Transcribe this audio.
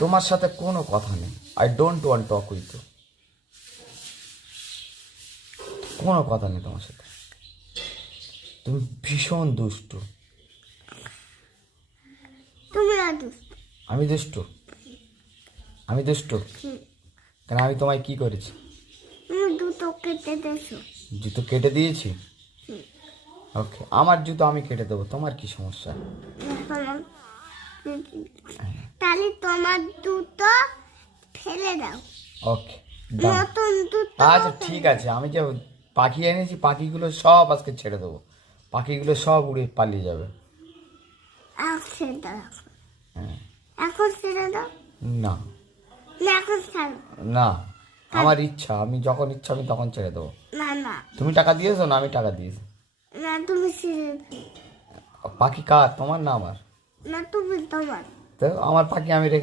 তোমার সাথে কোনো কথা নেই। I don't want talk with you. কোনো কথা নেই তোমার সাথে। তুমি ভীষণ দুষ্টু। তুমি না দুষ্ট। আমি দুষ্টু? আমি দুষ্টু কেন? আমি তোমায় কি করেছি? তুমি দুটো কেটে দিয়েছো। জুতো কেটে দিয়েছি? ওকে, আমার জুতো আমি কেটে দেবো, তোমার কি সমস্যা? তাহলে তোমার দুটো ফেলে দাও। ওকে, ডান। নতুন দুটো আচ্ছা ঠিক আছে, আমি যে পাখি এনেছি পাখিগুলো সব আজকে ছেড়ে দেবো। পাখিগুলো সব উড়ে পালিয়ে যাবে। ছেড়ে দাও। হ্যাঁ। এখন ছেড়ে দাও। না না এখন ছাড়ো। না, আমার ইচ্ছা, আমি যখন ইচ্ছা আমি তখন ছেড়ে দেবো। না না তুমি টাকা দিয়েছো না আমি টাকা দিয়েছি? না তুমি ছেড়ে দাও। পাখি কার, তোমার না আমার? না তুমি তোমার। তো আমার পাখি আমি রেখে